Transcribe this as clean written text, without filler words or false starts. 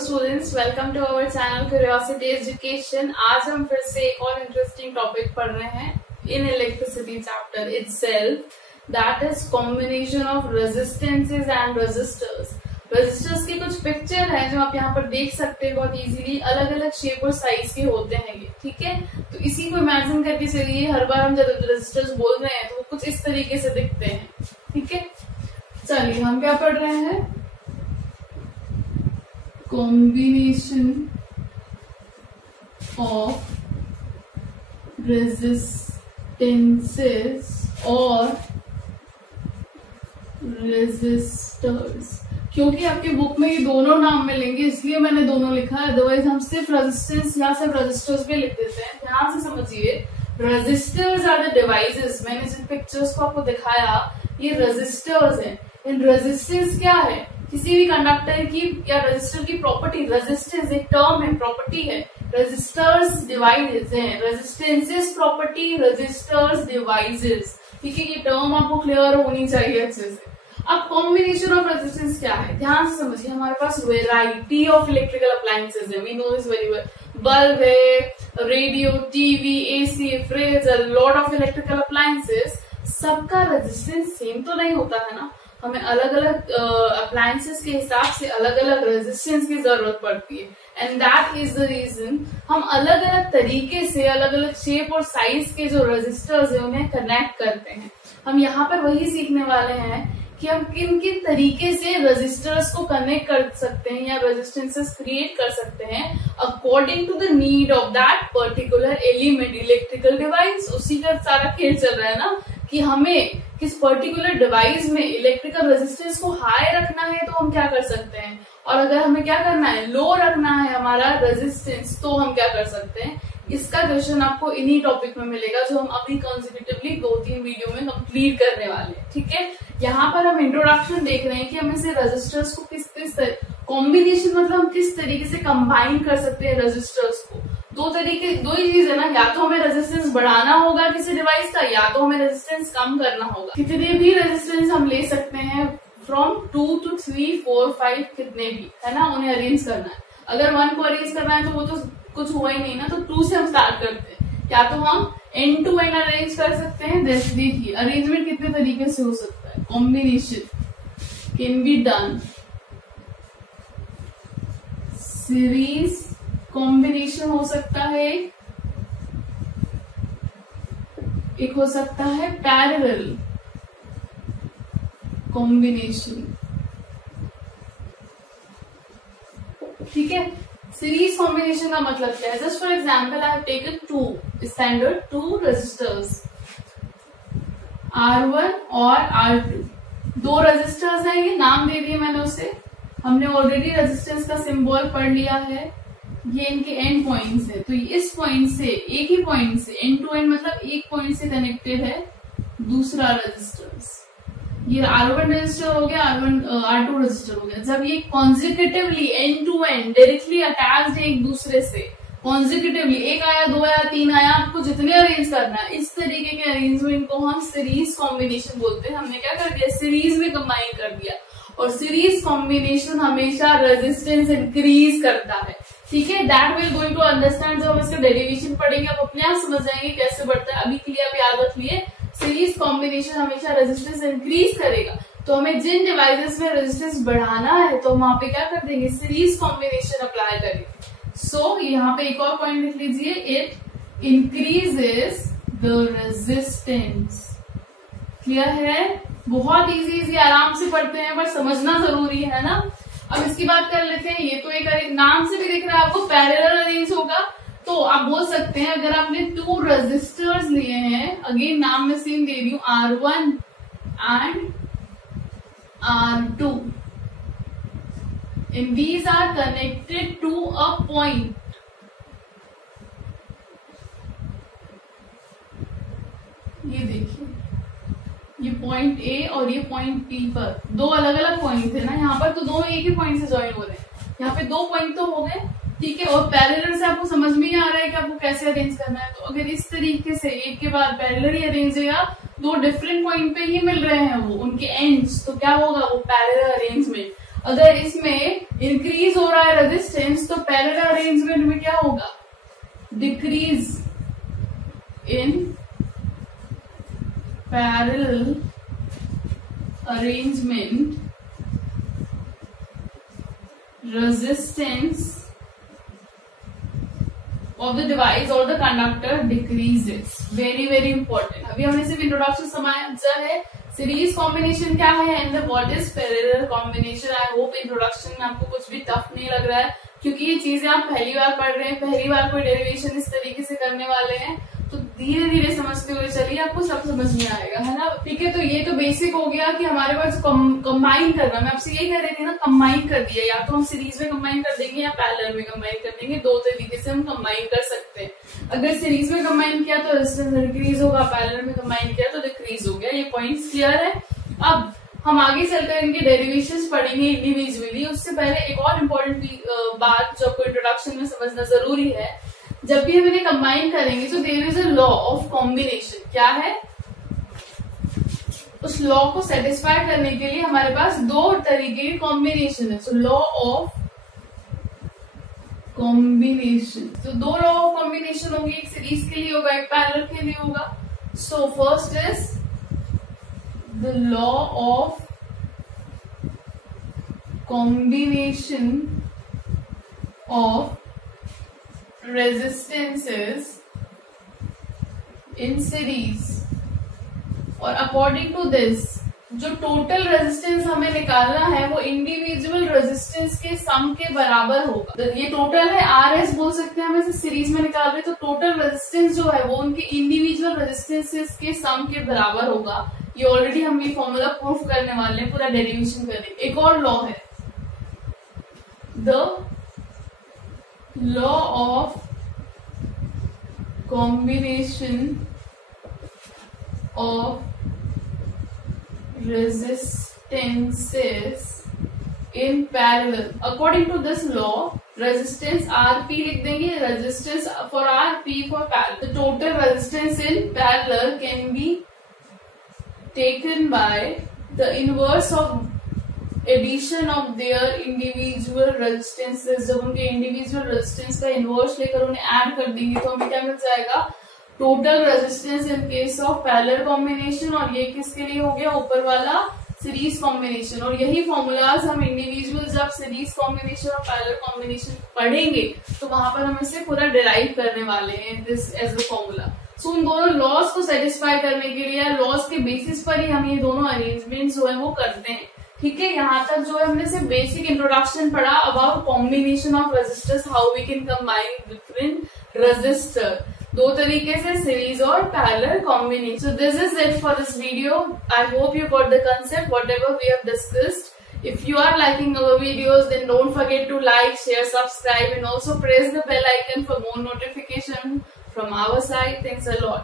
Students, welcome to our channel curiosity education. आज हम फिर से एक और इंटरेस्टिंग टॉपिक पढ़ रहे हैं in electricity chapter itself, that is combination of resistances and resistors. Resistors की कुछ पिक्चर है जो आप यहाँ पर देख सकते हैं बहुत इजीली। अलग अलग शेप और साइज के होते हैं ये, ठीक है। तो इसी को इमेजिन करके चलिए, हर बार हम जब रेजिस्टर्स बोल रहे हैं तो वो कुछ इस तरीके से दिखते हैं, ठीक है। चलिए हम क्या पढ़ रहे हैं, combination of resistances or resistors। क्योंकि आपकी बुक में ये दोनों नाम मिलेंगे इसलिए मैंने दोनों लिखा है, अदरवाइज हम सिर्फ रेजिस्टेंस या सिर्फ रेजिस्टर्स पे लिख देते हैं। ध्यान से समझिए, रेजिस्टर्स आर द डिवाइसेस। मैंने जिन पिक्चर्स को आपको दिखाया ये रेजिस्टर्स हैं। इन रेजिस्टेंस क्या है, किसी भी कंडक्टर की या रेजिस्टर की प्रॉपर्टी। रेजिस्टेंस एक टर्म है, प्रॉपर्टी है। रेजिस्टर्स डिवाइसेस हैं, रेजिस्टेंसेस प्रॉपर्टी, रेजिस्टर्स डिवाइसेस, ठीक है। ये टर्म आपको क्लियर होनी चाहिए अच्छे से। अब कॉम्बिनेशन ऑफ रेजिस्टेंस क्या है, ध्यान से समझिए। हमारे पास वेराइटी ऑफ इलेक्ट्रिकल अप्लायंसेस है, we know this very well. Bulb है, radio, TV, AC, fridge, lot of electrical appliances. सबका रेजिस्टेंस सेम तो नहीं होता है ना, हमें अलग अलग अप्लायंसेस के हिसाब से अलग अलग रेजिस्टेंस की जरूरत पड़ती है। And that is the reason हम अलग अलग तरीके से अलग अलग शेप और साइज के जो रेजिस्टर्स है उन्हें कनेक्ट करते हैं। हम यहाँ पर वही सीखने वाले हैं कि हम किन किन तरीके से रेजिस्टर्स को कनेक्ट कर सकते हैं या रेजिस्टेंसेस क्रिएट कर सकते हैं according to the need of that particular element, electrical device. उसी का सारा खेल चल रहा है ना कि हमें किस पर्टिकुलर डिवाइस में इलेक्ट्रिकल रेजिस्टेंस को हाई रखना है तो हम क्या कर सकते हैं, और अगर हमें क्या करना है, लो रखना है हमारा रेजिस्टेंस, तो हम क्या कर सकते हैं। इसका क्वेश्चन आपको इन्हीं टॉपिक में मिलेगा जो हम अभी कंसेक्यूटिवली 2-3 वीडियो में कंप्लीट करने वाले हैं, ठीक है। यहाँ पर हम इंट्रोडक्शन देख रहे हैं कि हम इसे रेजिस्टर्स को किस कॉम्बिनेशन मतलब हम किस तरीके से कंबाइन कर सकते हैं रेजिस्टर्स को। दो ही चीज है ना, या तो हमें रेजिस्टेंस बढ़ाना होगा किसी डिवाइस का, या तो हमें रेजिस्टेंस कम करना होगा। कितने भी रेजिस्टेंस हम ले सकते हैं, फ्रॉम 2 to 3, 4, 5, कितने भी, है ना, उन्हें अरेंज करना है। अगर 1 को अरेंज करना है तो वो तो कुछ हुआ ही नहीं ना, तो 2 से हम स्टार्ट करते हैं। या तो हम N to N अरेंज कर सकते हैं। जैसे देखिए अरेंजमेंट कितने तरीके से हो सकता है, combination can be done, series combination हो सकता है, एक हो सकता है पैरेलल कॉम्बिनेशन, ठीक है। सीरीज कॉम्बिनेशन का मतलब क्या है, just for example I have taken 2 standard 2 resistors R1 और R2। 2 रेजिस्टर्स हैं, ये नाम दे दिए मैंने उसे। हमने ऑलरेडी रेजिस्टेंस का सिंबल पढ़ लिया है। ये इनके एंड पॉइंट्स है, तो इस पॉइंट से, एक ही पॉइंट से, एंड टू एंड मतलब एक पॉइंट से कनेक्टेड है दूसरा रेजिस्टर्स। ये R1 रजिस्टर हो गया, R2 रजिस्टर हो गया। जब ये consecutively end to end directly attached है एक दूसरे से, कॉन्जिक्यूटिवली 1 आया, 2 आया, 3 आया, आपको जितने अरेंज करना है, इस तरीके के अरेंजमेंट को हम सीरीज कॉम्बिनेशन बोलते हैं। हमने क्या कर दिया, सीरीज में कंबाइन कर दिया। और सीरीज कॉम्बिनेशन हमेशा रेजिस्टेंस इंक्रीज करता है, ठीक है। That we are going to understand. जब हम इसका डेरिवेशन पढ़ेंगे आप अपने आप समझ जाएंगे कैसे बढ़ता है। अभी के लिए आप याद रखिए, सीरीज कॉम्बिनेशन हमेशा रेजिस्टेंस इंक्रीज करेगा। तो हमें जिन डिवाइसेस में रेजिस्टेंस बढ़ाना है तो हम वहां पे क्या कर देंगे, सीरीज कॉम्बिनेशन अप्लाई करेंगे। सो यहाँ पे एक और पॉइंट लिख लीजिए, it increases the resistance. Clear है, बहुत इजी आराम से पढ़ते हैं, पर समझना जरूरी है ना। अब इसकी बात कर लेते हैं। ये तो एक नाम से भी दिख रहा है आपको, पैरेलल अरेंज होगा। तो आप बोल सकते हैं अगर आपने 2 रेजिस्टर्स लिए हैं, अगेन नाम में सेम दे रही हूं, R1 and R2, and these are connected to a point। ये देखिए, ये पॉइंट A और ये पॉइंट P पर 2 अलग अलग पॉइंट थे ना, यहाँ पर तो दोनों एक ही पॉइंट से ज्वाइन हो रहे हैं। यहाँ पे 2 पॉइंट तो हो गए, ठीक है। और पैरेलल से आपको समझ में ही आ रहा है कि आपको कैसे अरेंज करना है। तो अगर इस तरीके से एक के बाद पैरेलल ही अरेंज है या 2 डिफरेंट पॉइंट पे ही मिल रहे हैं वो उनके एंड्स, तो क्या होगा, वो पैरेलल अरेंजमेंट। अगर इसमें इंक्रीज हो रहा है रेजिस्टेंस तो पैरेलल अरेंजमेंट में क्या होगा, decrease in parallel arrangement resistance of the device or the conductor decreases. Very very important. अभी हमने सिर्फ इंट्रोडक्शन समझा है, सीरीज कॉम्बिनेशन क्या है and what is parallel combination. I hope introduction में आपको कुछ भी टफ नहीं लग रहा है, क्योंकि ये चीजें आप पहली बार पढ़ रहे हैं, पहली बार कोई डेरिवेशन इस तरीके से करने वाले हैं, तो धीरे धीरे समझते हुए चलिए, आपको सब समझ में आएगा, है ना. ठीक है, तो ये तो बेसिक हो गया कि हमारे पास कंबाइन करना. मैं आपसे ये कह रही थी ना, कंबाइन कर दिया, या तो हम सीरीज में कंबाइन कर देंगे या पैरेलल में कंबाइन कर देंगे. दो तरीके से हम कंबाइन कर सकते हैं. अगर सीरीज में कंबाइन किया तो रेजिस्टेंस इंक्रीज होगा, पैरेलल में कंबाइन किया तो डिक्रीज हो गया. ये पॉइंट्स क्लियर है. अब हम आगे चलकर इनके डेरिवेशंस पढ़ेंगे इंडिविजुअली. उससे पहले एक और इम्पोर्टेंट बात जो आपको इंट्रोडक्शन में समझना जरूरी है, जब भी हम इन्हें कंबाइन करेंगे तो there is a law of combination. क्या है, उस लॉ को सेटिस्फाई करने के लिए हमारे पास दो तरीके की कॉम्बिनेशन है. सो लॉ ऑफ कॉम्बिनेशन, तो दो लॉ ऑफ कॉम्बिनेशन होंगे, एक सीरीज के लिए होगा, एक पैरेलल के लिए होगा. So first is the law of combination of resistances in series. और अकॉर्डिंग टू दिस जो टोटल रेजिस्टेंस हमें निकालना है वो इंडिविजुअल रेजिस्टेंस के सम के बराबर होगा. ये टोटल है, RS बोल सकते हैं हम इसे, सीरीज में निकाल रहे तो टोटल रेजिस्टेंस जो है वो उनके इंडिविजुअल रेजिस्टेंसेस के सम के बराबर होगा. ये ऑलरेडी हम ये फॉर्मूला प्रूफ करने वाले हैं, पूरा डेरिवेशन करेंगे. एक और लॉ है, the law of combination of resistances in parallel. According to this law, resistance RP लिख देंगे, resistance for RP for parallel. The total resistance in parallel can be taken by the inverse of addition of their individual resistances. जब उनके individual resistance का inverse लेकर उन्हें add कर देंगे तो हमें क्या मिल जाएगा, total resistance in case of parallel combination. और ये किसके लिए हो गया, ऊपर वाला सीरीज कॉम्बिनेशन. और यही फॉर्मूलाज हम इंडिविजुअल जब सीरीज कॉम्बिनेशन और पैरेलल कॉम्बिनेशन पढ़ेंगे तो वहां पर हम इसे पूरा डिराइव करने वाले हैं दिस एज द फॉर्मूला. सो उन दोनों लॉज को सेटिस्फाई करने के लिए लॉज के बेसिस पर ही हम ये दोनों अरेंजमेंट जो है वो करते हैं. ठीक है, यहाँ तक जो है हमने सिर्फ बेसिक इंट्रोडक्शन पढ़ा about combination of resistors, how we can combine different resistor. दो तरीके से, सीरीज और parallel combination. So this is it for this video. I hope you got the concept whatever we have discussed. If you are liking our videos, then don't forget to like, share, subscribe and also press the bell icon for more notification from our side. Thanks a lot.